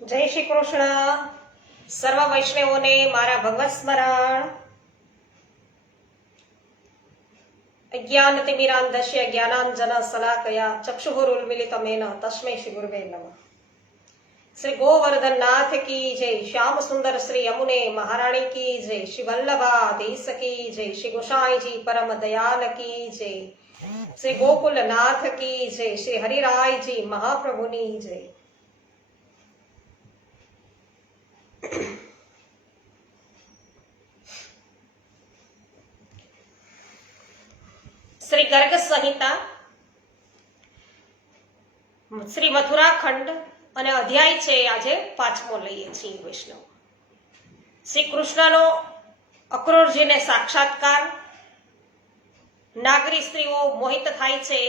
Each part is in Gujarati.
જય શ્રી કૃષ્ણ. સર્વ વૈષ્ણવોને મારા ભગવત સ્મરણ. અજ્ઞાનતિમિરાંધસ્ય જ્ઞાનાંજન શલાકયા ચક્ષુરુન્મિલિતમેન તસ્મૈ શ્રી ગુરવે નમઃ. શ્રી ગોવર્ધન નાથ કી જય. શ્યામ સુંદર શ્રી યમુને મહારાણી કી જય. શ્રી વલ્લભાધીશ કી જય. શ્રી ગોસાઈજી પરમ દયાલ કી જય. શ્રી ગોકુલ નાથ કી જય. શ્રી હરિરાયજી મહાપ્રભુની જય. શ્રી ગર્ગ સંહિતા શ્રી મથુરા ખંડ અને અધ્યાય છે આજે 5મો લઈએ છીએ. વૈષ્ણવ શ્રી કૃષ્ણનો અક્રૂરજીને સાક્ષાત્કાર, નાગરી સ્ત્રીઓ મોહિત થાય છે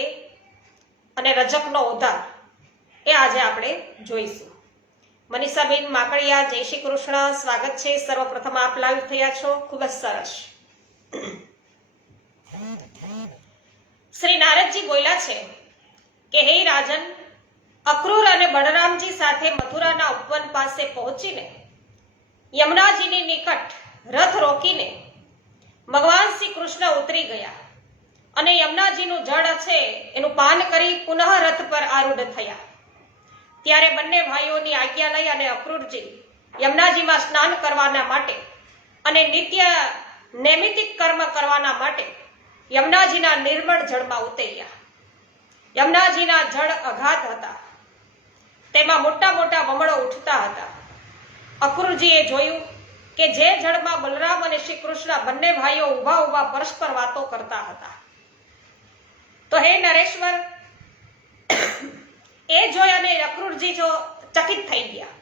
અને રજકનો ઉદ્ધાર એ આજે આપણે જોઈશું. મનીષાબેન માકડિયા, જય શ્રી કૃષ્ણ, સ્વાગત છે. સર્વપ્રથમ આપ લાઈવ થયા છો, ખૂબ જ સરસ. શ્રી નારદજી બોલ્યા છે કે હે રાજન, અક્રૂર અને બળરામજી સાથે મથુરાના ઉપવન પાસે પહોંચીને યમુનાજીની નિકટ રથ રોકીને ભગવાન શ્રી કૃષ્ણ ઉતરી ગયા અને યમુનાજીનું જળ છે એનું પાન કરી પુનઃ રથ પર આરૂઢ થયા. ત્યારે બંને ભાઈઓની આજ્ઞા લઈ અને અક્રૂરજી યમુનાજીમાં સ્નાન કરવાના માટે અને નિત્ય નૈમિતિક કર્મ કરવાના માટે યમુનાજીના નિર્મળ જળમાં ઉતર્યા. યમુનાજીના જળ અગાધ હતા, તેમાં મોટા મોટા વમળો ઉઠતા હતા. અક્રૂરજીએ જોયું કે જે જળમાં બલરામ અને શ્રી કૃષ્ણ બંને ભાઈઓ ઉભા ઉભા પરસ્પર વાતો કરતા હતા. તો હે નરેશ્વર, એ જોઈ અને અક્રૂરજી ચકિત થઈ ગયા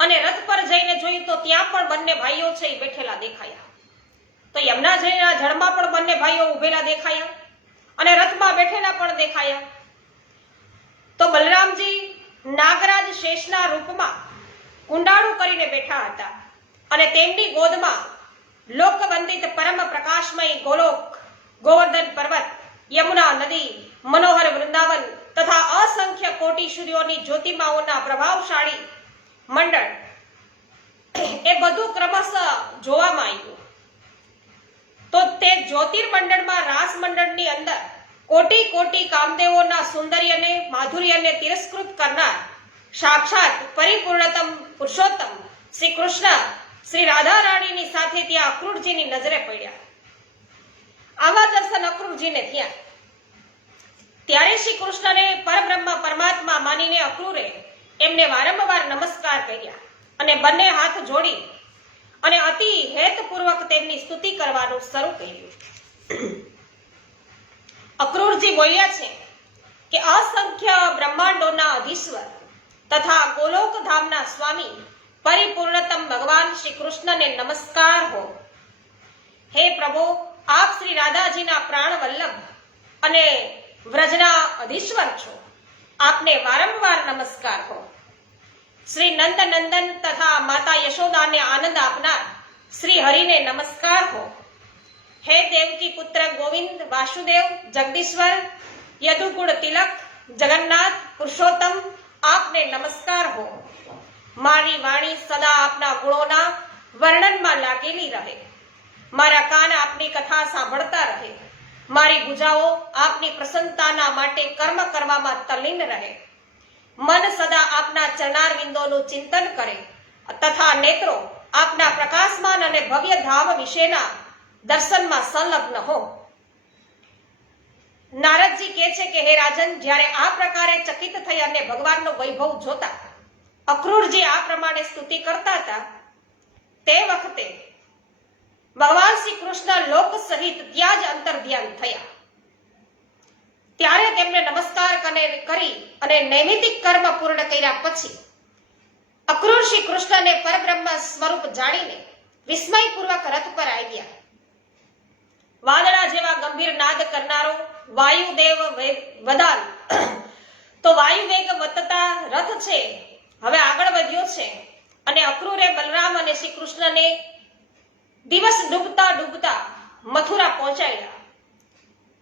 અને રથ પર જઈને જોયું તો ત્યાં પણ બંને ભાઈઓ છે એ બેઠેલા દેખાયા. તો યમુનાજીના જળમાં પણ બંને ભાઈઓ ઉભેલા દેખાયા અને રથમાં બેઠેલા પણ દેખાયા. તો બલરામજી નાગરાજ શેષના રૂપમાં કુંડાળું કરીને બેઠા હતા અને તેમની ગોદમાં લોકવંદિત પરમ પ્રકાશમય ગોલોક, ગોવર્ધન પર્વત, યમુના નદી, મનોહર વૃંદાવન તથા અસંખ્ય કોટી સૂર્યોની જ્યોતિમાઓના પ્રભાવશાળી મંડળ એ બધું ક્રમશઃ જોવામાં આવ્યું. તો તે જ્યોતિર્મંડળમાં રાસ મંડળની અંદર કોટી કોટી કામદેવોના સૌંદર્યને, માધુર્યને તિરસ્કૃત કરનાર સાક્ષાત પરિપૂર્ણતમ પુરુષોત્તમ શ્રી કૃષ્ણ શ્રી રાધા રાણીની સાથે ત્યાં અક્રૂરજીની નજરે પડ્યા. આવા દર્શન અક્રૂરજીને થયા. ત્યારે શ્રી કૃષ્ણને પરબ્રહ્મ પરમાત્મા માનીને અક્રૂરે એમને વારંવાર નમસ્કાર કર્યા અને બંને હાથ જોડી અને અતિ હેતપૂર્વક તેમની સ્તુતિ કરવાનું શરૂ કર્યું. અક્રૂરજી બોલ્યા છે કે અસંખ્ય બ્રહ્માંડોના અધીશ્વર તથા ગોલોક ધામના સ્વામી પરિપૂર્ણતમ ભગવાન શ્રી કૃષ્ણને નમસ્કાર હો. હે પ્રભુ, આપ શ્રી રાધાજીના પ્રાણ વલ્લભ અને વ્રજના અધીશ્વર છો, આપને વારંવાર નમસ્કાર હો. શ્રી નંદ નંદન તથા માતા યશોદાને આનંદ આપનાર શ્રી હરિને નમસ્કાર હો. હે દેવકી પુત્ર ગોવિંદ, વાસુદેવ, જગદીશ્વર, યદુકુળ તિલક, જગન્નાથ, પુરુષોત્તમ, આપને નમસ્કાર હો. મારી વાણી સદા આપના ગુણોના વર્ણનમાં લાગેલી રહે. મારા કાન આપની કથા સાંભળતા રહે. મારી ભુજાઓ આપની પ્રસન્નતાના માટે કર્મ કરવામાં તલ્લીન રહે. મન સદા આપના ચરણારવિંદોનું ચિંતન કરે તથા નેત્રો આપના પ્રકાશમાન અને ભવ્ય ધામ વિશેના દર્શનમાં સંલગ્ન હો. નારદજી કહે છે કે હે રાજન, જ્યારે આ પ્રકારે ચકિત થઈ અને ભગવાનનો વૈભવ જોતા અક્રૂરજી આ પ્રમાણે સ્તુતિ કરતા હતા, તે વખતે ભગવાન શ્રી કૃષ્ણ લોક સહિત ત્યાં જ અંતર્ધ્યાન થયા. ત્યારે તેમને નમસ્કાર કરી અને નૈમિતિક કર્મ પૂર્ણ કર્યા પછી અક્રૂર શ્રી કૃષ્ણને પરબ્રહ્મ સ્વરૂપ જાણીને વિસ્મયપૂર્વક રથ પર આવ્યા. વાદળા જેવા ગંભીર નાદ કરનારો વાયુદેવ વદાલ તો વાયુવેગ વધતા રથ છે હવે આગળ વધ્યો છે અને અક્રૂરે બલરામ અને શ્રી કૃષ્ણને દિવસ ડૂબતા ડૂબતા મથુરા પહોંચાડ્યા.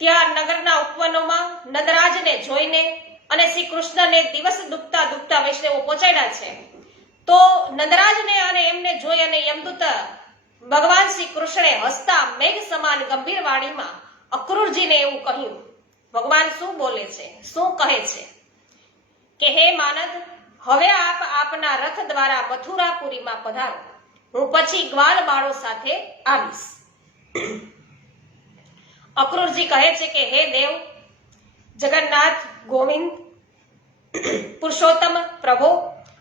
ત્યાં નગરના ઉપવનોમાં નંદરાજને જોઈને અને શ્રી કૃષ્ણને દિવસ દુખતા દુખતા વૈષ્ણવો પહોંચાડ્યા છે. તો નંદરાજને અને એમને જોઈ અને યમદૂત ભગવાન શ્રી કૃષ્ણે હસતા મેઘ સમાન ગંભીર વાણીમાં અક્રૂરજીને એવું કહ્યું. ભગવાન શું બોલે છે, શું કહે છે કે હે માનદ, હવે આપ આપના રથ દ્વારા મથુરાપુરીમાં પધારો. હું પછી ગ્વાલ બાળો સાથે આવીશ. અક્રૂરજી કહે છે કે હે દેવ, જગન્નાથ, ગોવિંદ, પુરુષોત્તમ, પ્રભુ,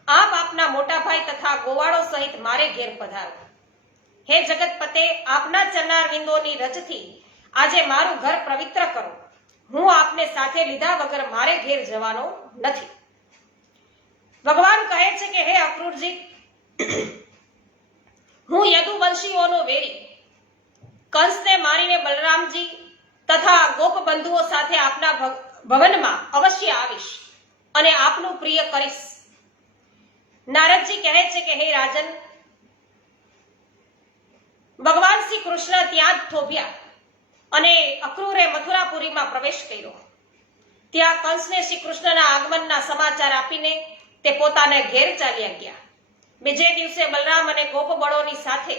આપ આપના મોટા ભાઈ તથા ગોવાળો સહિત મારે ઘેર પધારો. હે જગતપતે, આપના ચરણાર વિંદોની રજથી આજે મારું ઘર પવિત્ર કરો. હું આપને સાથે લીધા વગર મારે ઘેર જવાનો નથી. ભગવાન કહે છે કે હે અક્રૂરજી, હું યદુવંશીઓનો વેરી કંસને મારીને બલરામજી તથા ગોપ બંધુઓ સાથે આપના ભવનમાં અવશ્ય આવીશ અને આપનું પ્રિય કરીશ. નારદજી કહે છે કે હે રાજન, ભગવાન શ્રી કૃષ્ણ ત્યાં જ થોભ્યા અને અક્રૂરે મથુરાપુરીમાં પ્રવેશ કર્યો. ત્યાં કંસને શ્રી કૃષ્ણના આગમનના સમાચાર આપીને તે પોતાને ઘેર ચાલ્યા ગયા. બીજે દિવસે બલરામ અને ગોપબળોની સાથે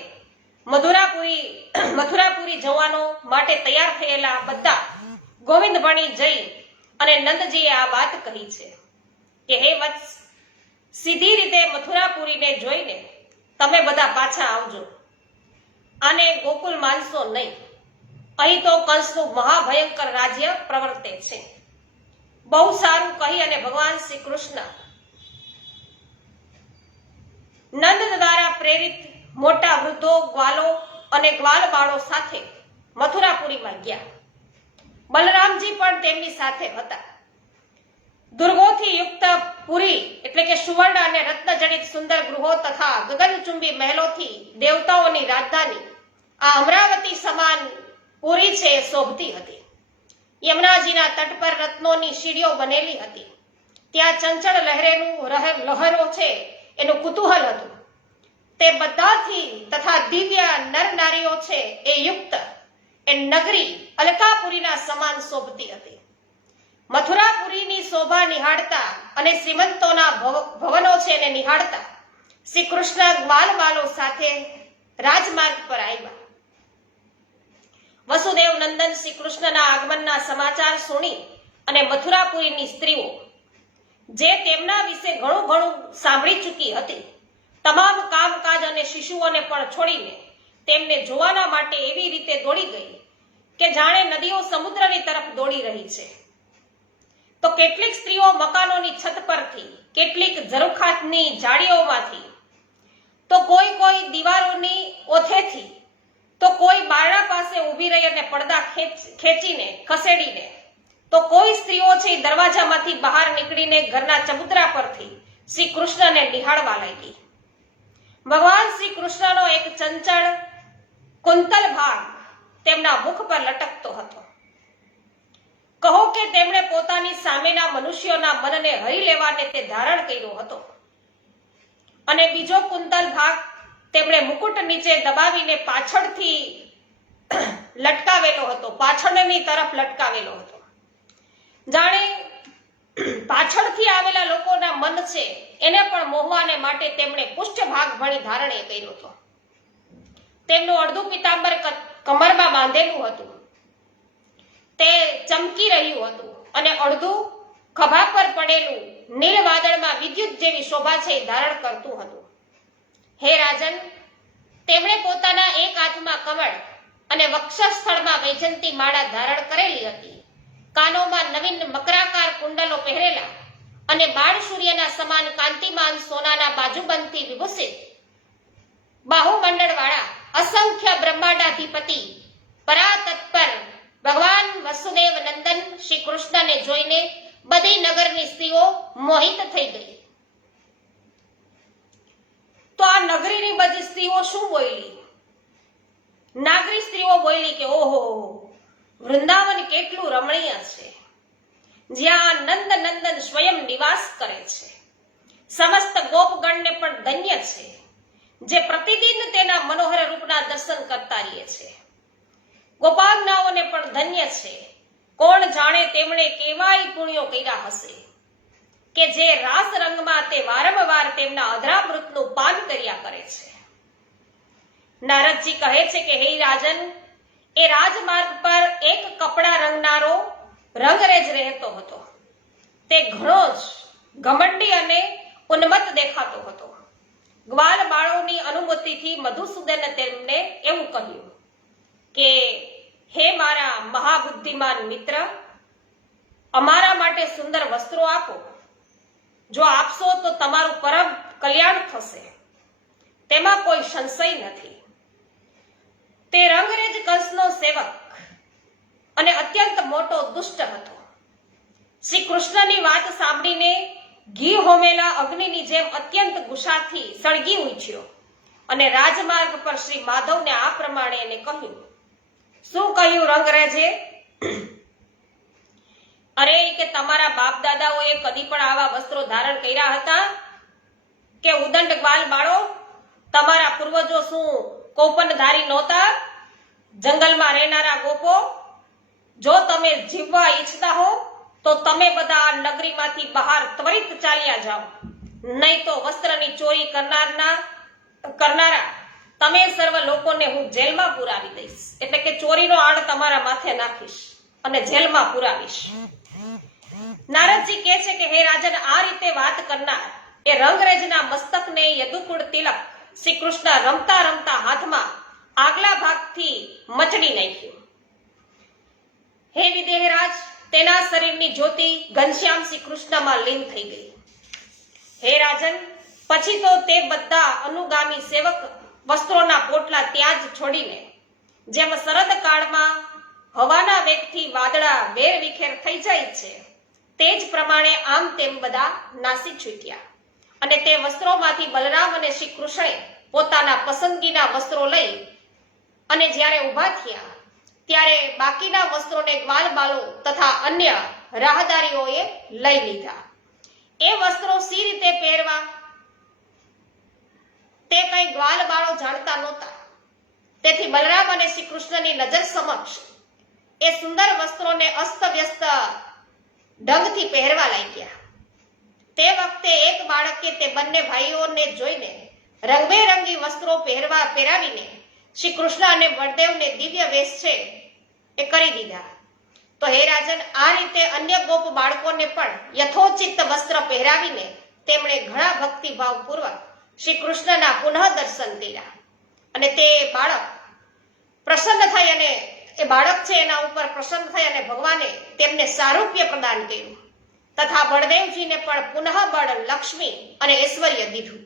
મથુરાપુરી જવાનો માટે તૈયાર થયેલા બધા ગોવિંદ ભણી જઈ અને નંદજીએ આ વાત કહી છે કે હે વત્સ, સીધી રીતે મથુરાપુરીને જોઈને તમે બધા પાછા આવજો. આને ગોકુલ માનશો નહીં. અહીં તો કંસનું મહાભયંકર રાજ્ય પ્રવર્તે છે. બહુ સારું કહી અને ભગવાન શ્રી કૃષ્ણ નંદ દ્વારા પ્રેરિત મોટા વૃદ્ધો, ગ્વાલો અને ગ્વાલ બાળો સાથે મથુરાપુરીમાં ગયા. બલરામજી પણ તેમની સાથે હતા. દુર્ગોથી યુક્ત પુરી એટલે કે સુવર્ણ અને રત્નજડિત સુંદર ગૃહો તથા ગગનચુંબી મહેલોથી દેવતાઓની રાજધાની આ અમરાવતી સમાન પુરી છે શોભતી હતી. યમુનાજીના તટ પર રત્નોની સીડીઓ બનેલી હતી. ત્યાં ચંચળ લહેરો છે એનું કુતૂહલ હતું. તે બધાથી તથા દિવ્ય નર નારીઓ છે એ યુક્ત એ નગરી અલકાપુરીના સમાન શોભતી હતી. મથુરાપુરીની શોભા નિહાળતા અને શ્રીમંતોના ભવનો છે એને નિહાળતા શ્રી કૃષ્ણ ગ્વાલ બાલો સાથે રાજમાર્ગ પર આવ્યા. વસુદેવ નંદન શ્રી કૃષ્ણના આગમનના સમાચાર સુણી અને મથુરાપુરીની સ્ત્રીઓ જે તેમના વિશે ઘણું સાંભળી ચૂકી હતી, તમામ કામકાજ અને શિશુઓને પણ છોડીને તેમને જોવાના માટે એવી રીતે દોડી ગઈ કે જાણે નદીઓ સમુદ્રની તરફ દોડી રહી છે. તો કેટલીક સ્ત્રીઓ મકાનોની છત પરથી, કેટલીક ઝરૂખાતની જાળીઓમાંથી, તો કોઈ દિવાલોની ઓથેથી, તો કોઈ બારણા પાસે ઊભી રહી અને પડદા ખેંચીને ખસેડીને, તો કોઈ સ્ત્રીઓ છે દરવાજામાંથી બહાર નીકળીને ઘરના ચબુતરા પરથી શ્રી કૃષ્ણને નિહાળવા લાગી. ભગવાન શ્રી કૃષ્ણનો એક ચંચળ કુંતલ ભાગ તેમના મુખ પર લટકતો હતો. કહો કે તેમણે પોતાની સામેના મનુષ્યોના મનને હરી લેવાને તે ધારણ કર્યો હતો અને બીજો કુંતલ ભાગ તેમણે મુકુટ નીચે દબાવીને પાછળથી લટકાવેલો હતો, પાછળની તરફ લટકાવેલો હતો. જાણે પાછળથી આવેલા લોકોના મન છે એને પણ મોહવાને માટે તેમણે પુષ્ઠભાગ ભણી ધારણે કર્યો હતો. તેમનું અડધું પિતાંબર કમરમાં બાંધેલું હતું, તે ચમકી રહ્યું હતું અને અડધું ખભા પર પડેલું નીળ વાદળમાં વિદ્યુત જેવી શોભા છે ધારણ કરતું હતું. હે રાજન, તેમણે પોતાના એક હાથમાં કમળ અને વક્ષસ્થળમાં વૈજંતી માળા ધારણ કરેલી હતી. કાનોમાં નવીન મકરાકાર કુંડલો પહેરેલા અને બાળ સૂર્યના સમાન કાંતિમાન સોનાના બાજુબંધથી વિભૂષિત બાહુમંડળ વાળા અસંખ્ય બ્રહ્માંડાધિપતિ પરાતત્પર ભગવાન વસુદેવ નંદન શ્રી કૃષ્ણને જોઈને બધી નગરની સ્ત્રીઓ મોહિત થઈ ગઈ. તો આ નગરીની બધી સ્ત્રીઓ શું બોલી? નાગરી સ્ત્રીઓ બોલી કે ઓહો, વૃંદાવન કેટલું રમણીય છે, જ્યાં નંદ નંદન સ્વયં નિવાસ કરે છે. સમસ્ત ગોપગણને પણ ધન્ય છે જે પ્રતિદિન તેના મનોહર રૂપના દર્શન કરતા રહે છે. ગોપાંગનાઓને પણ ધન્ય છે. કોણ જાણે તેમણે કેવાય પુણ્યો કર્યા હશે કે જે રાસ રંગમાં તે વારંવાર તેમના અધરામૃતનું પાન કર્યા કરે છે. નારદજી કહે છે કે હે રાજન, એ રાજમાર્ગ પર એક કપડા રંગનારો રંગરેજ રહેતો હતો. તે ઘણો જ ઘમંડી અને ઉન્મત્ત દેખાતો હતો. ગ્વાલ બાળોની અનુમતિથી મધુસૂદને તેમને એવું કહ્યું કે હે મારા મહાબુદ્ધિમાન મિત્ર, અમારા માટે સુંદર વસ્ત્રો આપો. જો આપશો તો તમારું પરમ કલ્યાણ થશે, તેમાં કોઈ સંશય નથી. તે રંગરેજ કંસનો સેવક અને અત્યંત મોટો દુષ્ટ હતો. શ્રી કૃષ્ણની વાત સાંભળીને ઘી હોમેલા અગ્નિની જેમ અત્યંત ગુસ્સાથી સળગી ઉઠ્યો અને રાજમાર્ગ પર શ્રી માધવને આ પ્રમાણે એને કહ્યું. શું કહ્યું રંગરેજે? અરે કે તમારા બાપ દાદાઓએ કદી પણ આવા વસ્ત્રો ધારણ કર્યા હતા કે ઉદંડ ગ્વાલ બાળો? તમારા પૂર્વજો શું કૌપનધારી નહોતા? જંગલમાં રહેનારા ગોપો? જો તમે જીવવા ઈચ્છતા હો તો તમે બધા નગરીમાંથી બહાર ત્વરિત ચાલ્યા જાઓ, નહીં તો વસ્ત્રની ચોરી કરનારા તમે સર્વ લોકોને હું જેલમાં પુરાવી દઈશ. એટલે કે ચોરીનો આડ તમારા માથે નાખીશ અને જેલમાં પુરાવીશ. નારદજી કહે છે કે હે રાજન, આ રીતે વાત કરનાર એ રંગરેજના મસ્તકને યદુકુળ તિલક શ્રી કૃષ્ણ રમતા રમતા હાથમાં આગલા ભાગથી મચડી નાખ્યું. હે વિદેહરાજ, તેના શરીરની જ્યોતિ ઘનશ્યામ શ્રી કૃષ્ણમાં લીન થઈ ગઈ. હે રાજન, પછી તો તે બધા અનુગામી સેવક વસ્ત્રોના પોટલા ત્યાં જ છોડીને જેમ શરદ કાળમાં હવાના વેગથી વાદળા વેર વિખેર થઈ જાય છે તે જ પ્રમાણે આમ તેમ બધા નાસી છૂટ્યા. અને તે વસ્ત્રોમાંથી બલરામ અને શ્રી કૃષ્ણે પોતાના પસંદગીના વસ્ત્રો લઈ અને જ્યારે ઊભા થયા ત્યારે બાકીના વસ્ત્રોને ગ્વાલબાલો તથા અન્ય રાહદારીઓએ લઈ લીધા. એ વસ્ત્રો સી રીતે પહેરવા તે કઈ ગ્વાલબાળો જાણતા નહોતા. તેથી બલરામ અને શ્રી કૃષ્ણની નજર સમક્ષ એ સુંદર વસ્ત્રોને અસ્તવ્યસ્ત ઢંગથી પહેરવા લાગ્યા. તે વખતે એક બાળકે તે બંને ભાઈઓને જોઈને રંગબેરંગી વસ્ત્રો પહેરાવીને શ્રી કૃષ્ણ અને બળદેવને દિવ્ય વેશ છે એ કરી દીધા. તો હે રાજન, આ રીતે અન્ય ગોપ બાળકોને પણ યથોચિત વસ્ત્ર પહેરાવીને તેમણે ઘણા ભક્તિભાવ પૂર્વક શ્રી કૃષ્ણના પુનઃ દર્શન કર્યા. અને તે બાળક પ્રસન્ન થઈ અને એ બાળક છે એના ઉપર પ્રસન્ન થઈ અને ભગવાને તેમને સારૂપ્ય પ્રદાન કર્યું તથા બળદેવજીને પણ પુનઃ બળ, લક્ષ્મી અને ઐશ્વર્ય દીધું.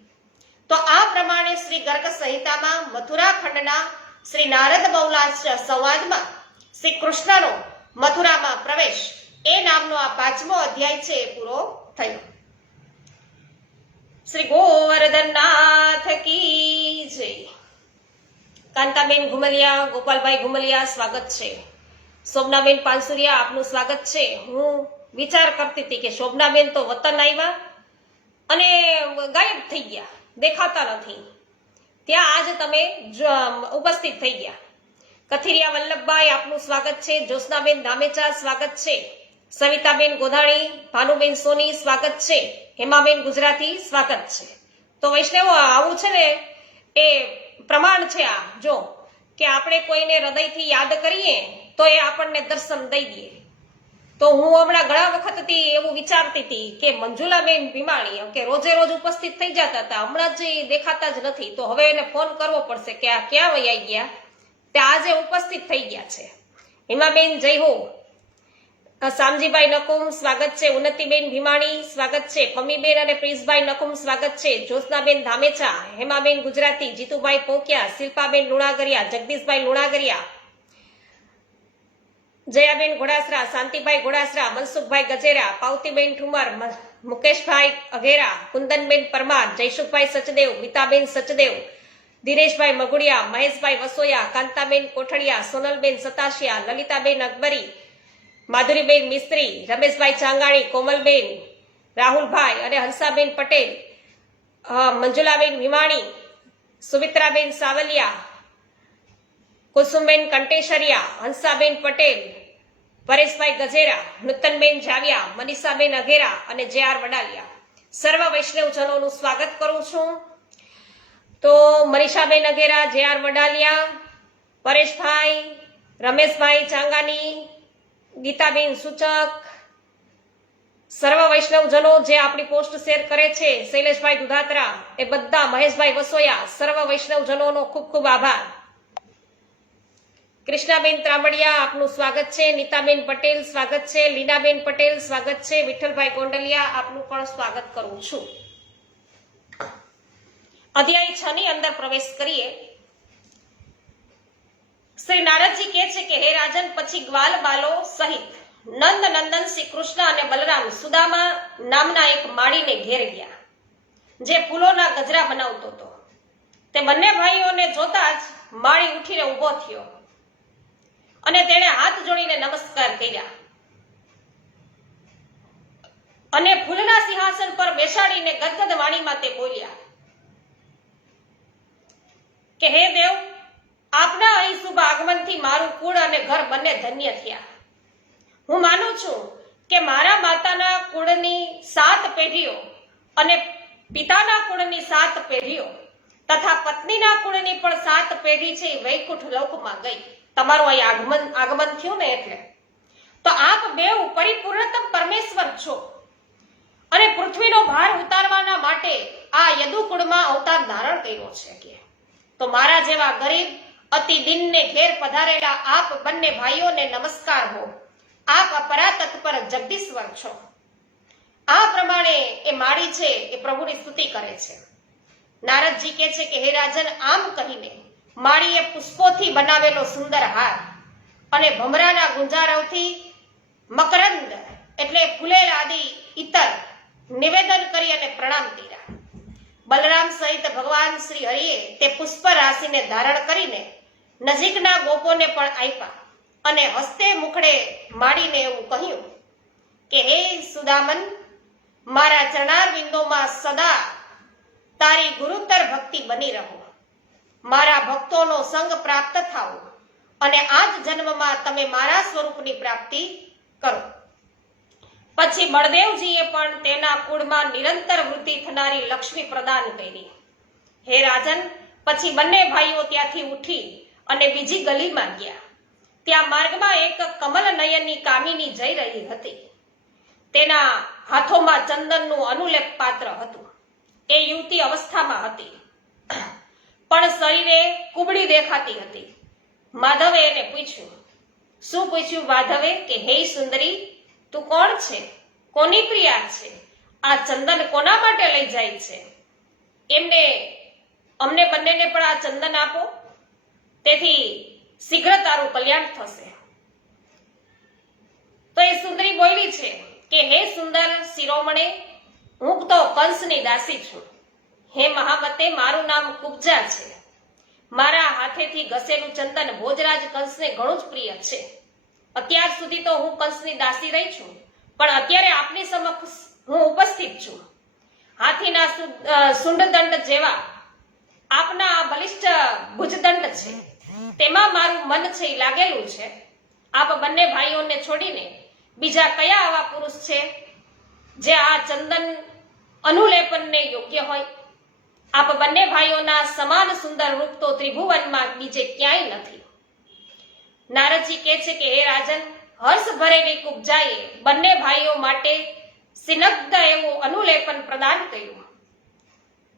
તો આ પ્રમાણે શ્રી ગર્ગ સંહિતામાં મથુરા ખંડના શ્રી નારદ બહુલાશ સંવાદમાં શ્રી કૃષ્ણનો મથુરામાં પ્રવેશ એ નામનો આ 5મો અધ્યાય છે એ પૂરો થયો. શ્રી ગોવર્ધનનાથ કી જય. કાંતાબેન ઘુમલિયા, ગોપાલભાઈ ઘુમલિયા સ્વાગત છે. શોભનાબેન પાનસુરિયા આપનું સ્વાગત છે. હું વિચાર કરતી હતી કે શોભનાબેન તો વતન આવ્યા અને ગાયબ થઈ ગયા, દેખાતા નથી. ત્યાં આજ તમે ઉપસ્થિત થઈ ગયા. કથિરિયા વલ્લભભાઈ આપનું સ્વાગત છે. જ્યોત્સનાબેન ધામેચા સ્વાગત છે. સવિતાબેન ગોધાણી, ભાનુબેન સોની સ્વાગત છે. હેમાબેન ગુજરાતી સ્વાગત છે. તો વૈષ્ણવો, આવું છે ને એ પ્રમાણ છે આ, જો કે આપણે કોઈને હૃદયથી યાદ કરીએ તો એ આપણને દર્શન દઈ દે. તો હું હમણાં ઘણા વખતથી એવું વિચારતી હતી કે મંજુલાબેન ભીમાણી કે રોજે રોજ ઉપસ્થિત થઈ જતા હતા, હમણાં જ દેખાતા જ નથી. તો હવે એને ફોન કરવો પડશે કે આ ક્યાં વૈયા ગયા. તે આજે ઉપસ્થિત થઈ ગયા છે. હિમાબેન જય હો. શામજીભાઈ નકુમ સ્વાગત છે. ઉન્નતિબેન ભીમાણી સ્વાગત છે. પમીબેન અને પ્રિન્સભાઈ નકુમ સ્વાગત છે. જ્યોત્સનાબેન ધામેચા, હેમાબેન ગુજરાતી, જીતુભાઈ પોકિયા, શિલ્પાબેન લુણાગરિયા, જગદીશભાઈ લુણાગરિયા, જયાબેન ઘોડાસરા, શાંતિભાઈ ઘોડાસરા, મનસુખભાઈ ગજેરા, પાવતીબેન ઠુમર, મુકેશભાઈ અઘેરા, કુંદનબેન પરમાર, જયસુખભાઈ સચદેવ, મિતાબેન સચદેવ, દિનેશભાઈ મગુડિયા, મહેશભાઈ વસોયા, કાંતાબેન કોઠડિયા, સોનલબેન સતાશિયા, લલિતાબેન અકબરી, માધુરીબેન મિસ્ત્રી, રમેશભાઈ ચાંગાણી, કોમલબેન, રાહુલભાઈ અને હંસાબેન પટેલ, મંજુલાબેન ભીમાણી, સુમિત્રાબેન સાવલિયા, કુસુમબેન કંટેશરિયા, હંસાબેન પટેલ, પરેશભાઈ ગજેરા, નૂતનબેન જાવિયા, મનીષાબેન અઘેરા અને જે.આર. વડાલિયા સર્વ વૈષ્ણવજનોનું સ્વાગત કરું છું. તો મનીષાબેન અઘેરા, જે.આર. વડાલિયા, પરેશભાઈ, રમેશભાઈ ચાંગાની, ગીતાબેન સૂચક, સર્વ વૈષ્ણવજનો જે આપણી પોસ્ટ શેર કરે છે, શૈલેષભાઈ દુધાત્રા, એ બધા, મહેશભાઈ વસોયા, સર્વ વૈષ્ણવજનોનો ખૂબ ખૂબ આભાર. કૃષ્ણાબેન ત્રામડિયા, આપનું સ્વાગત છે. નીતાબેન પટેલ સ્વાગત છે. લીનાબેન પટેલ સ્વાગત છે. વિઠ્ઠલભાઈ ગોંડલિયા, આપનું પણ સ્વાગત કરું છું. અધ્યાય 6 ની અંદર પ્રવેશ કરીએ. શ્રી નારદજી કહે છે કે હે રાજન, પછી ગ્વાલ બાલો સહિત નંદ નંદન શ્રી કૃષ્ણ અને બલરામ સુદામા નામના એક માળીને ઘેર ગયા, જે ફૂલોના ગજરા બનાવતો હતો. તે બંને ભાઈઓને જોતા જ માળી ઉઠીને ઊભો થયો અને તેણે હાથ જોડીને નમસ્કાર કર્યા અને ફૂલના સિંહાસન પર બેસાડીને ગદગદ વાણીમાં તે બોલ્યા કે હે દેવ, આપના અહીં શુભ આગમનથી મારું કુળ અને ઘર બંને ધન્ય થયા. હું માનું છું કે મારા માતાના કુળની 7 પેઢીઓ અને પિતાના કુળની 7 પેઢીઓ તથા પત્નીના કુળની પણ 7 પેઢી છે એ વૈકુંઠ લોકમાં ગઈ. તમારું અહીં આગમન થયું ને એટલે. તો આપ બેઉ પરિપૂર્ણતમ પરમેશ્વર છો અને પૃથ્વીનો ભાર ઉતારવાના માટે આ યદુકુળમાં અવતાર ધારણ કર્યો છે કે તો મારા જેવા ગરીબ અતિ દિનને ઘેર પધારેલા આપ બંને ભાઈઓને નમસ્કાર હો. આપ અપરા તત્પર જગદીશ્વર છો. આ પ્રમાણે એ માળી છે એ પ્રભુની સ્તુતિ કરે છે. નારદજી કહે છે કે હે રાજન, આમ કહીને માળીએ પુષ્પોથી બનાવેલો સુંદર હાર અને ભમરાના ગુંજારવથી મકરંદ એટલે ફૂલેલ આદિ ઇતર નિવેદન કરી અને પ્રણામ કર્યા. બલરામ સહિત ભગવાન શ્રી હરિએ તે પુષ્પ રાશિને ધારણ કરીને નજીકના ગોપોને પણ આપ્યા અને હસ્તે મુખડે માડીને એવું કહ્યું કે હે સુદામન, મારા ચરણાર બિંદોમાં સદા તારી ગુરુતર ભક્તિ બની રહો. મારા ભક્તોનો સંગ પ્રાપ્ત થાઓ અને આ જ જન્મમાં તમે મારા સ્વરૂપની પ્રાપ્તિ કરો. પછી બળદેવજીએ પણ તેના કુળમાં નિરંતર વૃદ્ધિ થનારી લક્ષ્મી પ્રદાન કરી. હે રાજન, પછી બંને ભાઈઓ ત્યાંથી ઉઠી અને બીજી ગલીમાં ગયા. ત્યાં માર્ગમાં એક કમલ નયનની કામિની જઈ રહી હતી. તેના હાથોમાં ચંદનનું અનુલેપ પાત્ર હતું. એ યુવતી અવસ્થામાં હતી પણ શરીરે કુબડી દેખાતી હતી. માધવે એને પૂછ્યું. શું પૂછ્યું માધવે? કે હે સુંદરી, તું કોણ છે? કોની પ્રિયા છે? આ ચંદન કોના માટે લઈ જાય છે? અમને બંનેને પણ આ ચંદન આપો, તેથી શીઘ્ર તારું કલ્યાણ થશે. તો એ સુંદરી બોલી છે કે હે સુંદર શિરોમણે, હું તો કંસની દાસી છું. હે મહામતે, મારું નામ કુબ્જા છે. મારા હાથેથી ઘસેલું ચંદન ભોજરાજ કંસને ઘણું જ પ્રિય છે. અત્યાર સુધી તો હું કંસની દાસી રહી છું, પણ અત્યારે આપની સમક્ષ હું ઉપસ્થિત છું. હાથીના સુંડદંડ જેવા આપના બલિષ્ઠ ભુજદંડ છે, તેમાં મારું મન છે એ લાગેલું છે. આપ બંને ભાઈઓને છોડીને બીજા કયા આવા પુરુષ છે જે આ ચંદન અનુલેપનને યોગ્ય હોય? આપ બંને ભાઈઓના સમાન સુંદર રૂપ તો ત્રિભુવનમાં બીજે ક્યાંય નથી. નારદજી કહે છે કે હે રાજન, હર્ષ ભરેલી કુબ્જાએ બંને ભાઈઓ માટે સિનગ્ધ એવું અનુલેપન પ્રદાન કર્યું.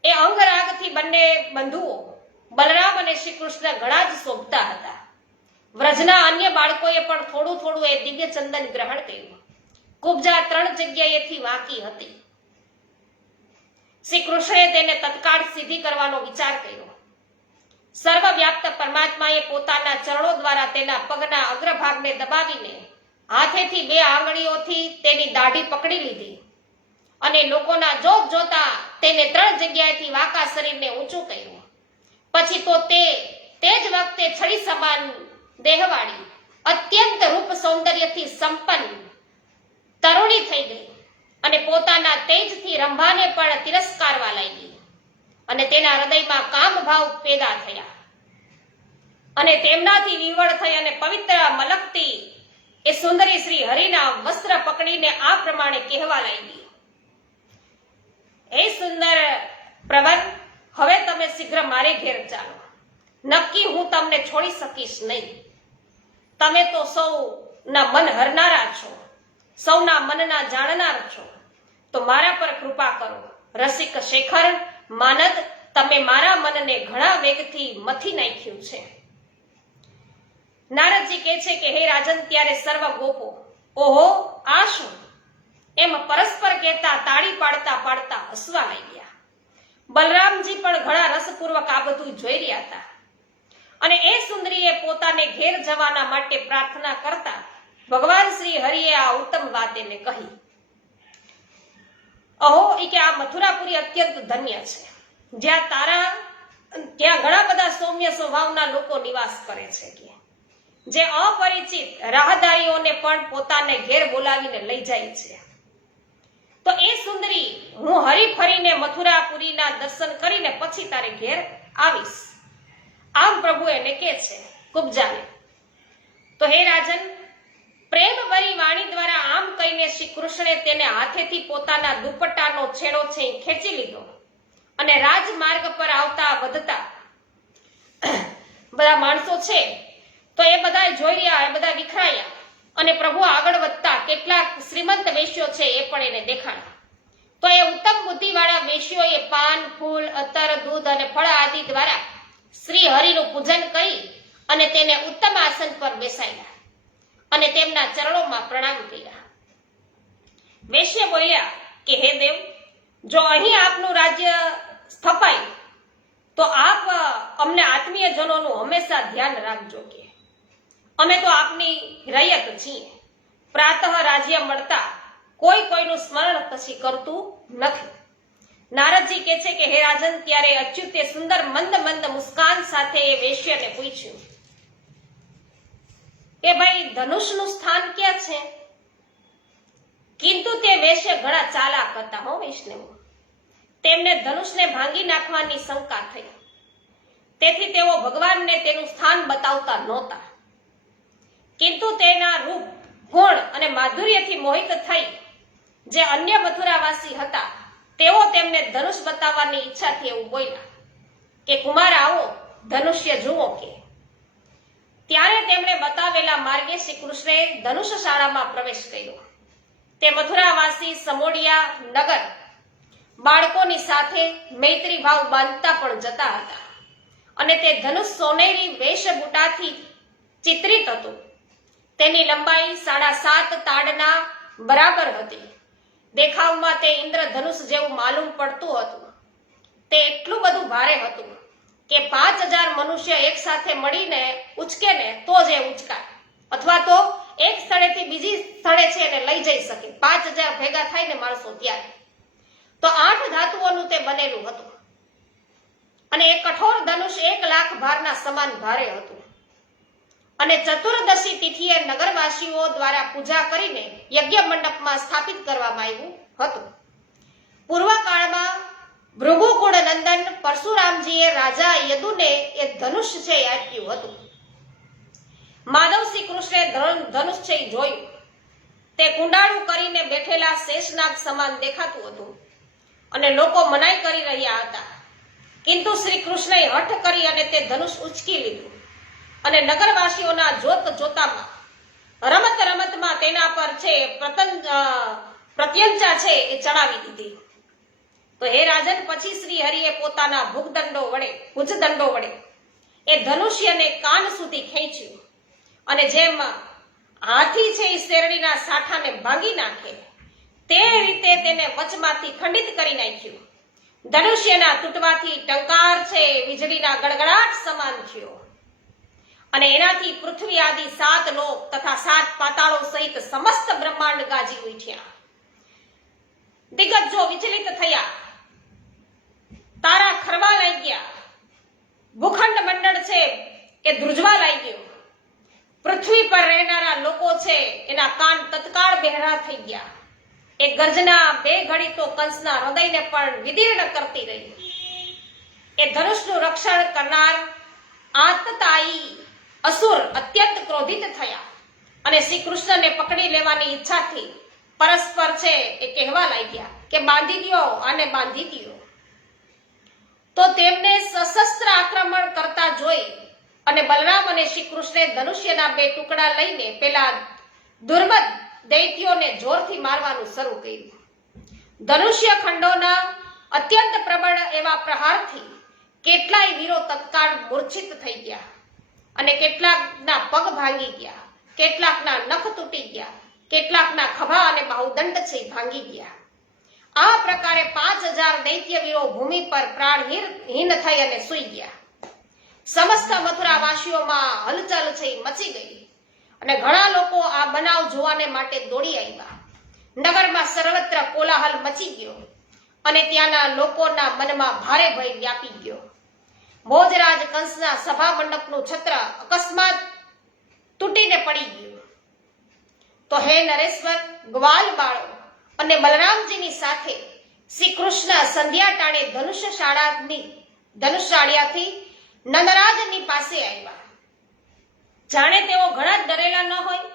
એ અંગરાગથી બંને બંધુઓ બલરામ અને શ્રી કૃષ્ણ ઘણા જ શોભતા હતા. વ્રજના અન્ય બાળકોએ પણ થોડું થોડું એ દિવ્ય ચંદન ગ્રહણ કર્યું. કુબ્જા 3 જગ્યાએથી વાંકી હતી. શ્રી કૃષ્ણે તેને તત્કાળ સીધી કરવાનો વિચાર કર્યો. સર્વવ્યાપ્ત પરમાત્માએ પોતાના ચરણો દ્વારા તેના પગના અગ્રભાગને દબાવીને હાથેથી 2 આંગળીઓથી તેની દાઢી પકડી લીધી અને લોકોના જોત જોતા તેને 3 જગ્યાએથી વાંકા શરીરને ઊંચું કર્યું. પછી તો તે જ વખતે છડી સમાન દેહવાળી અત્યંત રૂપ સૌંદર્યથી સંપન્ન તરુણી થઈ ગઈ અને પોતાના તેજથી રંભાને પણ તિરસ્કારવા લાગી અને તેના હૃદયમાં કામ ભાવ પેદા થયા અને તેમનાથી વિવળ થઈ અને પવિત્ર મલકતી એ સુંદરી શ્રી હરિના વસ્ત્ર પકડીને આ પ્રમાણે કહેવા લાગી, હે સુંદર પ્રવર, હવે તમે શીઘ્ર મારે ઘેર ચાલો. નક્કી હું તમને છોડી શકીશ નહીં. તમે તો સૌના મન હરનારા છો, સૌના મનના જાણનાર છો, તો મારા પર કૃપા કરો. રસિક શેખર માનદ, તમે મારા મનને ઘણા વેગથી મથી નાખ્યું છે. નારદજી કહે છે કે હે રાજન, ત્યારે સર્વ ગોપો ઓહો આ શું એમ પરસ્પર કહેતા તાળી પાડતા પાડતા હસવા લાગ્યા. બલરામજી પણ ઘણા રસપૂર્વક આ બધું જોઈ રહ્યા હતા. અને એ સુંદરીએ પોતાને ઘેર જવાના માટે પ્રાર્થના કરતા ભગવાન શ્રી હરિએ આ ઉત્તમ વાત એને કહી. અહો એ કે આ મથુરાપુરી અત્યંત ધન્ય છે, ત્યાં ઘણા બધા સૌમ્ય સ્વભાવના લોકો નિવાસ કરે છે, કે જે અપરિચિત રાહદારીઓને પણ પોતાને ઘેર બોલાવીને લઈ જાય છે. તો એ સુંદરી, હું હરી ફરીને મથુરાપુરીના દર્શન કરીને પછી તારે ઘેર આવીશ, આમ પ્રભુ એને કહે છે કુબજાને. તો હે રાજન, પ્રેમભરી વાણી દ્વારા આમ કહીને શ્રી કૃષ્ણે તેને હાથેથી પોતાના દુપટ્ટાનો છેડો છે ખેંચી લીધો અને રાજમાર્ગ પર આવતા વધતા બધા માણસો છે તો એ બધા જોઈ રહ્યા, એ બધા વિખરાયા અને પ્રભુ આગળ વધતા કેટલાક શ્રીમંત વેશ્યો છે એ પણ એને દેખાણા. તો એ ઉત્તમ બુદ્ધિવાળા વેશ્યોએ પાન, ફૂલ, અત્તર, દૂધ અને ફળ આદિ દ્વારા શ્રી હરિનું પૂજન કરી અને તેને ઉત્તમ આસન પર બેસાડ્યા અને તેમના ચરણોમાં પ્રણામ કર્યા. વેશ્ય બોલ્યા કે હે દેવ, જો અહીં આપનું રાજ્ય સ્થપાય તો આપ અમને આત્મીય જનોનું હંમેશા ધ્યાન રાખજો, કે અમે તો આપની રૈયત છીએ. પ્રાતઃ રાજ્ય મળતા કોઈ કોઈનું સ્મરણ પછી કરતું નથી. નારદજી કહે છે કે હે રાજન, ત્યારે અચ્યુતે સુંદર મંદ મંદ મુસ્કાન સાથે એ વેશ્યને પૂછ્યું કે ભાઈ ધનુષનું સ્થાન ક્યાં છે? કિંતુ તે વેશ્ય ઘણા ચાલાક હતા હો વૈષ્ણવ. તેમને ધનુષને ભાંગી નાખવાની શંકા થઈ, તેથી તેઓ ભગવાનને તેનું સ્થાન બતાવતા નહોતા. કિંતુ તેના રૂપ, ગુણ અને માધુર્યથી મોહિત થઈ જે અન્ય મથુરાવાસી હતા તેઓ તેમને ધનુષ બતાવવાની ઈચ્છાથી એવું બોલ્યા કે કુમાર આવો, ધનુષ્ય જુઓ. કે ત્યારે તેમણે બતાવેલા માર્ગે શ્રી કૃષ્ણે ધનુષ શાળામાં પ્રવેશ કર્યો. તે મથુરાવાસી સમોડિયા નગર બાળકોની સાથે મૈત્રી ભાવ બાંધતા પણ જતા હતા અને તે ધનુષ સોનેરી વેશભૂષાથી ચિત્રિત હતું. તેની લંબાઈ 7.5 તાડના બરાબર હતી. દેખાવમાં તે ઇન્દ્રધનુષ જેવું માલુમ પડતું હતું. તે એટલું બધું ભારે હતું કે 5000 મનુષ્ય એક સાથે મળીને ઉચકે ને તો જ એ ઉચકાય, અથવા તો એક સ્થળેથી બીજી સ્થળે છે એને લઈ જઈ શકે. 5000 ભેગા થાય ને માણસો ત્યારે. તો 8 ધાતુઓનું તે બનેલું હતું અને એ કઠોર ધનુષ 1 લાખ ભારના સમાન ભારે હતું. અને ચતુર્દશી તિથિએ નગરવાસીઓ દ્વારા પૂજા કરીને યજ્ઞ મંડપમાં સ્થાપિત કરવામાં આવ્યું હતું. પૂર્વકાળમાં ભૃગુકુળ નંદન પરશુરામજીએ રાજા યદુને એ ધનુષ છે આપ્યું હતું. માધવ શ્રી કૃષ્ણે ધનુષ છે જોયું. તે કુંડાળું કરીને બેઠેલા શેષનાગ સમાન દેખાતું હતું અને લોકો મનાઈ કરી રહ્યા હતા. કિંતુ શ્રી કૃષ્ણએ હઠ કરી અને તે ધનુષ ઉચકી લીધું અને નગરવાસીઓના જોત જોતામાં રમત રમતમાં તેના પર છે પ્રત્યંચા છે એ ચડાવી દીધી. તો હે રાજન, પછી શ્રી હરિએ પોતાના ભુજદંડો વડે એ ધનુષ્યને કાન સુધી ખેંચ્યું અને જેમ હાથી છે એ શેરડીના સાઠાને ભાંગી નાખે તે રીતે તેને વચમાંથી ખંડિત કરી નાખ્યું. ધનુષ્યના તૂટવાથી ટંકાર છે વીજળીના ગડગડાટ સમાન થયો અને એનાથી પૃથ્વી આદિ 7 લોક તથા 7 પાતાળો સહિત સમસ્ત બ્રહ્માંડ ગાજી ઉઠ્યા. દિગ્ગજો વિચલિત થયા, તારા ખરવા લાગ્યા, ભૂખંડ મંડળ છે એ ધ્રુજવા લાગ્યું. પૃથ્વી પર રહેનારા લોકો છે એના કાન તત્કાળ બહેરા થઈ ગયા. એ ગર્જના 2 ઘડી તો કંસના હૃદયને પણ વિદીર્ણ કરતી રહી. એ ધનુષનું રક્ષણ કરનાર આતતાયી અસુર અત્યંત ક્રોધિત થયા અને શ્રી કૃષ્ણને પકડી લેવાની ઈચ્છાથી પરસ્પર છે એ કહેવા લાગ્યા કે બાંધી દ્યો આને બાંધી દ્યો. તો તેમને સશસ્ત્ર આક્રમણ કરતા જોઈ અને બલરામ અને શ્રી કૃષ્ણે ધનુષ્યના 2 ટુકડા લઈને પેલા દુર્મદ દૈત્યોને જોરથી મારવાનું શરૂ કર્યું. ધનુષ્ય ખંડોના અત્યંત પ્રબળ એવા પ્રહારથી કેટલાય વીરો તત્કાળ મૂર્છિત થઈ ગયા અને કેટલાકના પગ ભાંગી ગયા, કેટલાકના નખ તૂટી ગયા, કેટલાકના ખભા અને બાહુદંડ છે ભાંગી ગયા. આ પ્રકારે 5000 દૈત્ય વીરો ભૂમિ પર પ્રાણહીન થઈ અને સૂઈ ગયા. સમસ્ત મથુરાવાસીઓમાં હલચલ છે મચી ગઈ અને ઘણા લોકો આ બનાવ જોવાને માટે દોડી આવ્યા. નગરમાં સર્વત્ર કોલાહલ મચી ગયો અને ત્યાંના લોકોના મનમાં ભારે ભય વ્યાપી ગયો. ભોજરાજ કંસના સભા મંડપનું છત્ર અકસ્માત તૂટીને પડી ગયું. તો હે નરેશ્વર, ગ્વાલ બાળો અને બલરામજીની સાથે શ્રી કૃષ્ણ સંધ્યા ટાણે ધનુષશાળાથી નંદરાજની પાસે આવ્યા. જાણે તેઓ ઘણા જ ડરેલા ન હોય.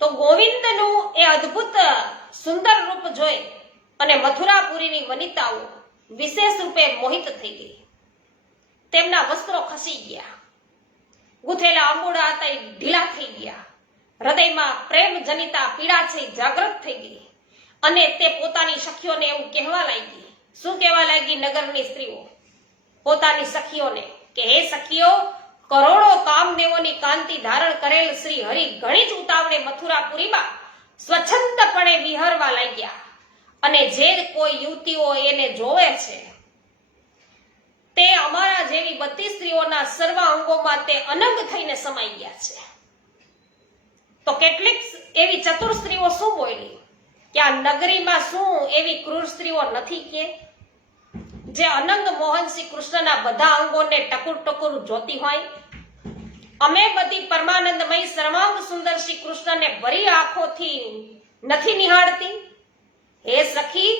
તો ગોવિંદનું એ અદ્ભુત સુંદર રૂપ જોઈ અને મથુરાપુરીની વનિતાઓ વિશેષ રૂપે મોહિત થઈ ગઈ. તેમના વસ્ત્રો ખસી ગયા, ગૂંથેલા અંબુડા હતા એ ઢીલા થઈ ગયા, હૃદયમાં પ્રેમ જનિતા પીડા છે જાગૃત થઈ ગઈ અને તે પોતાની સખીઓને એવું કહેવા લાગી. શું કહેવા લાગી? નગરની સ્ત્રીઓ પોતાની સખીઓને કે હે સખીઓ, કરોડો કામદેવોની કાંતિ ધારણ કરેલ શ્રી હરિ ઘણી જ ઉતાવળે મથુરાપુરીમાં સ્વચ્છંદપણે વિહરવા લાગ્યા અને જે કોઈ યુવતીઓ એને જોવે છે તે અમારા જેવી બધી સ્ત્રીઓના સર્વ અંગોમાં તે અનંગ થઈને સમાઈ ગયા છે. તો કેટલીક એવી ચતુર સ્ત્રીઓ શું બોલી કે આ નગરીમાં શું એવી ક્રૂર સ્ત્રીઓ નથી કે જે અનંગ મોહન શ્રી કૃષ્ણના બધા અંગોને ટકુર ટકુર જોતી હોય? અમે બધી પરમાનંદમય સર્વાંગ સુંદર શ્રી કૃષ્ણને ભરી આંખોથી નથી નિહાળતી? હે સખી,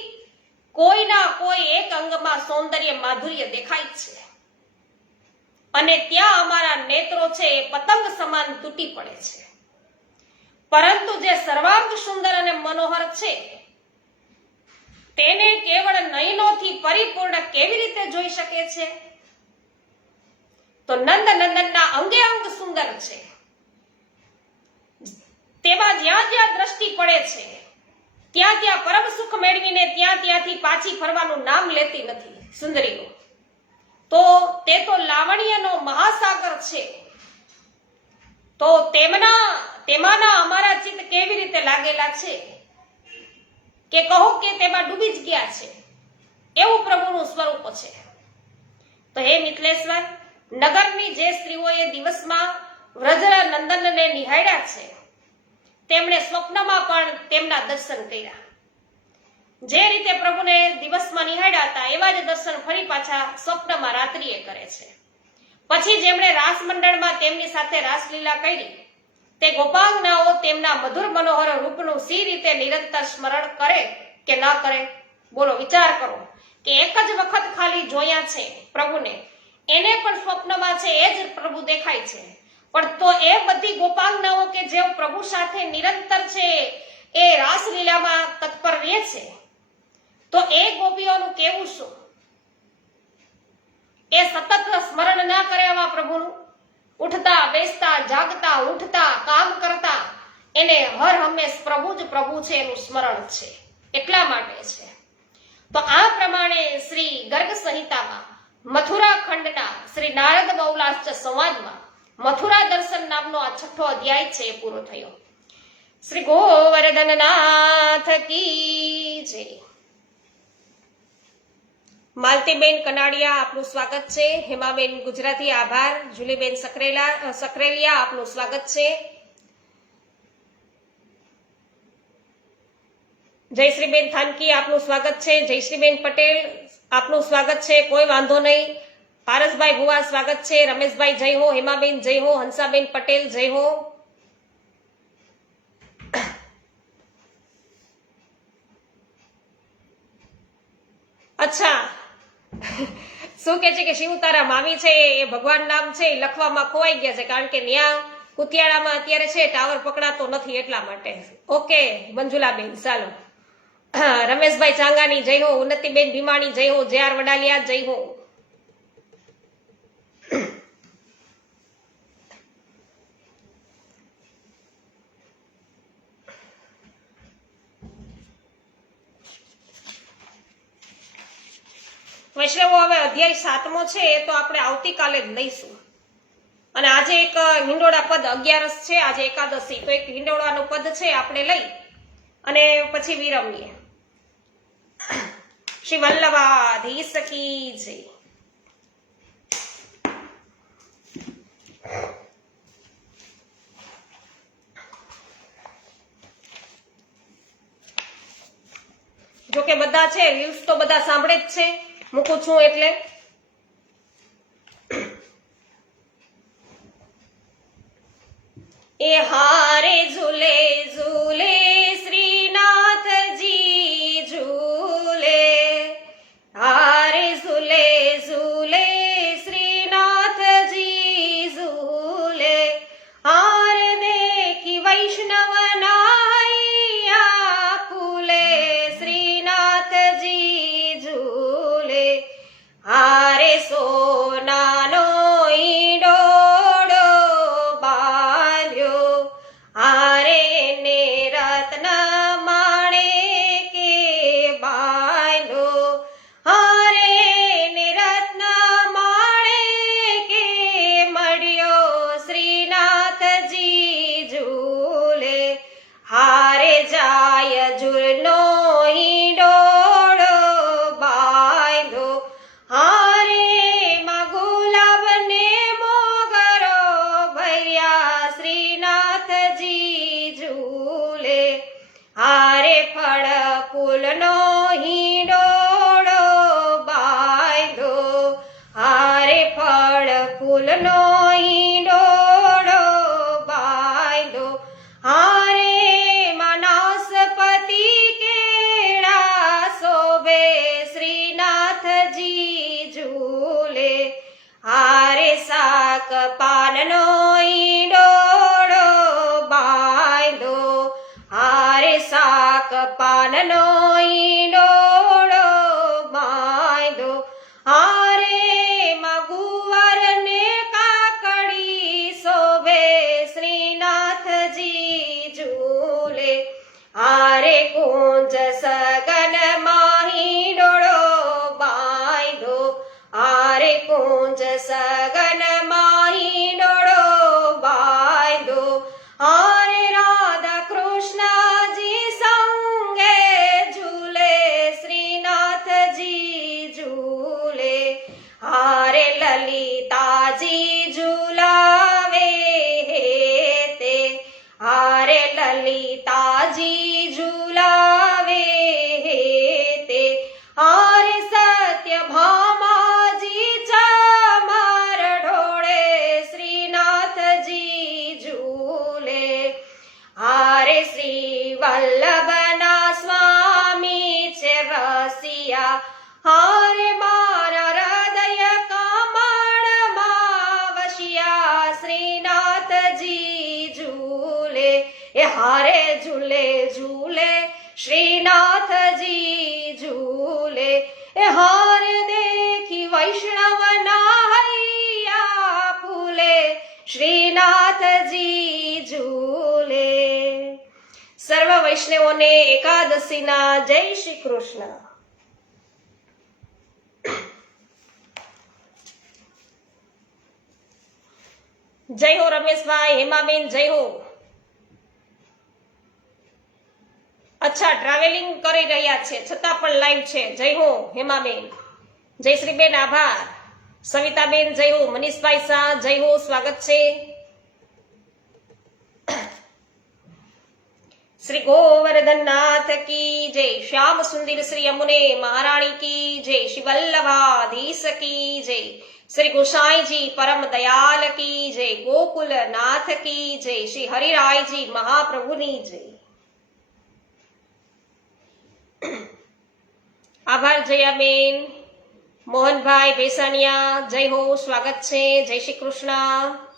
કોઈના કોઈ એક અંગમાં સૌંદર્ય માધુર્ય દેખાય છે અને ત્યાં અમારા નેત્રો છે એ પતંગ સમાન તૂટી પડે છે, પરંતુ જે સર્વાંગ સુંદર અને મનોહર છે તેને કેવળ નયનોથી પરિપૂર્ણ કેવી રીતે જોઈ શકે છે? તો નંદનંદનના અંગે અંગ સુંદર છે, તેમાં જ્યાં જ્યાં દ્રષ્ટિ પડે છે ત્યાં ત્યાં પરમ સુખ મેળવીને ત્યાંથી પાછી ફરવાનું નામ લેતી નથી સુંદરીઓ. તો તે તો લાવણ્યનો મહાસાગર છે. તો તેમાંના અમારા ચિત્ત કેવી રીતે લાગેલા છે કે કહો કે તેમાં ડૂબી જ ગયા છે, એવું પ્રભુનું સ્વરૂપ છે. તો હે મિથિલેશ્વર, નગરની જે સ્ત્રીઓએ દિવસમાં વ્રજરા નંદનને નિહાળ્યા છે તેમણે સ્વપ્નમાં પણ તેમના દર્શન કર્યા. જે રીતે પ્રભુને દિવસમાં નિહાળ્યા હતા એવા જ દર્શન ફરી પાછા સ્વપ્નમાં રાત્રિએ કરે છે. પછી જેમણે રાસ મંડળમાં તેમની સાથે રાસલીલા કરી તે ગોપાંગનાઓ તેમના મધુર મનોહર રૂપનું સી રીતે નિરંતર સ્મરણ કરે કે ન કરે? બોલો, વિચાર કરો કે એક જ વખત ખાલી જોયા છે પ્રભુને, એને પણ સ્વપ્નમાં છે એ જ પ્રભુ દેખાય છે, પણ તો એ બધી ગોપાંગનાઓ કે જે પ્રભુ સાથે નિરંતર છે એ રાસલીલામાં તત્પર રહે છે, તો એ ગોપીઓનું કેવું શું? એ સતત સ્મરણ ના કરે આવા પ્રભુનું? ઉઠતા બેસતા જાગતા ઉઠતા કામ કરતા એને હર હંમેશ પ્રભુ જ પ્રભુ છે એનું સ્મરણ છે, એટલા માટે છે. તો આ પ્રમાણે શ્રી ગર્ગ સંહિતામાં મથુરા ખંડના શ્રી નારદ બહુલાશ્ચ સંવાદમાં મથુરા દર્શન નામનો આ 6થો અધ્યાય છે એ પૂરો થયો. શ્રી ગોવર્ધનનાથ કી જય. માલતીબેન કનાડિયા આપનું સ્વાગત છે. હેમાબેન ગુજરાતી આભાર. જુલીબેન સકરેલિયા આપનું સ્વાગત છે. જયશ્રીબેન થાનકી આપનું સ્વાગત છે. જયશ્રીબેન પટેલ આપનું સ્વાગત છે, કોઈ વાંધો નહીં. પારસભાઈ ભુવા સ્વાગત છે. રમેશભાઈ જય હો. હેમાબેન જય હો. હંસાબેન પટેલ જય હો. અચ્છા, શું કે છે કે શિવ તારા મામી છે એ ભગવાન નામ છે એ લખવામાં ખોવાઈ ગયા છે, કારણ કે ત્યાં કુતિયાળામાં અત્યારે છે ટાવર પકડાતો નથી એટલા માટે. ઓકે મંજુલાબેન, ચાલો. રમેશભાઈ ચાંગાની જય હો, ઉન્નતિબેન ભીમાણી જય હો, JR વડાલિયા જય હો. વૈષ્ણવો, હવે અધ્યાય 7મો છે એ તો આપણે આવતીકાલે જ લઈશું. અને આજે એક હિંડોળા પદ 11 છે, આજે એકાદશી, તો એક હિંડોળાનું પદ છે આપણે લઈ અને પછી વિરમીએ. શ્રી વલ્લભાધીશ કી જય. જોકે બધા છે રીલ્સ તો બધા સાંભળે જ છે, મૂકું છું એટલે. એ હારે ઝૂલે ઝૂલે શ્રીનાથજી ઝૂલે, હારે ઝૂલે ઝૂલે શ્રીનાથજી ઝૂલે, હારે દેખી વૈષ્ણવ નાયા ફૂલે, શ્રીનાથજી ઝૂલે, હારે સોનાનો ઈંડોળો બાંધ્યો, હારે ને રત્ન માણેકે બાંધ્યો, હારે ને રત્ન માણેકે મળ્યો, શ્રીનાથજી ઝૂલે, હારે જાય ઝૂલનો ઈંડોળો બાંધ્યો, હારે માં ગુલાબ ને મોગરો ભર્યા, શ્રીનાથજી ઝૂલે, હારે ફળ ફૂલનો હિંડોળો બાંધ્યો, હારે ફળ ફૂલનો હિંડોળો બાંધ્યો, હારે માં નાસપતિ કેળા શોભે, શ્રીનાથજી ઝૂલે, હારે શાક પાનનો ઈંડોળો બાંધ્યો, હારે શાક પાનનો ઈંડોળો બાંધ્યો, હારે માં ગુવાર ને કાકડી શોભે, શ્રીનાથજી ઝૂલે, હારે કુંજ સગન માં હિંડોળો બાંધ્યો, હારે કુંજ સગન માં હિંડોળો બાંધ્યો, હારે રાધા કૃષ્ણજી સંગે ઝૂલે, શ્રીનાથજી ઝૂલે, હારે લલિતાજી ઝૂલાવે હેતે, હારે લલિતાજી ઝૂલાવે હેતે, હારે સત્યભામાજી ચામર ઢોળે, શ્રીનાથજી ઝૂલે, હારે શ્રી વલ્લભના સ્વામી છે વસિયા, હારે મારા હૃદય કમળમાં વસ્યા, શ્રીનાથજી ઝૂલે, એ હારે ઝૂલે ઝૂલે શ્રીનાથજી ઝૂલે, એ હારે દેખી વૈષ્ણવ નાહૈયા ફૂલે, શ્રીનાથજી ઝૂલે. સર્વ વૈષ્ણવોને એકાદશીના જય શ્રી કૃષ્ણ. જય હો રમેશભાઈ, હેમાબેન જય હો. અચ્છા, ટ્રાવેલિંગ કરી રહ્યા છે છતાં પણ લાઈવ છે. જય હો હેમાબેન, જયશ્રીબેન આભાર. સવિતાબેન જય હો. મનીષભાઈ શાહ જય હો, સ્વાગત છે. શ્રી ગોવર્ધનનાથ કી જય. શ્યામ સુંદર શ્રી યમુને મહારાણી કી જય. શ્રી વલ્લભાધીશ કી જય. શ્રી ગોસાઈજી પરમ દયાલ કી જય. ગોકુલનાથ કી જય. શ્રી હરિરાયજી મહાપ્રભુની જય. આભાર જયાબેન. મોહનભાઈ ભેસાણિયા જય હો, સ્વાગત છે. જય શ્રી કૃષ્ણ.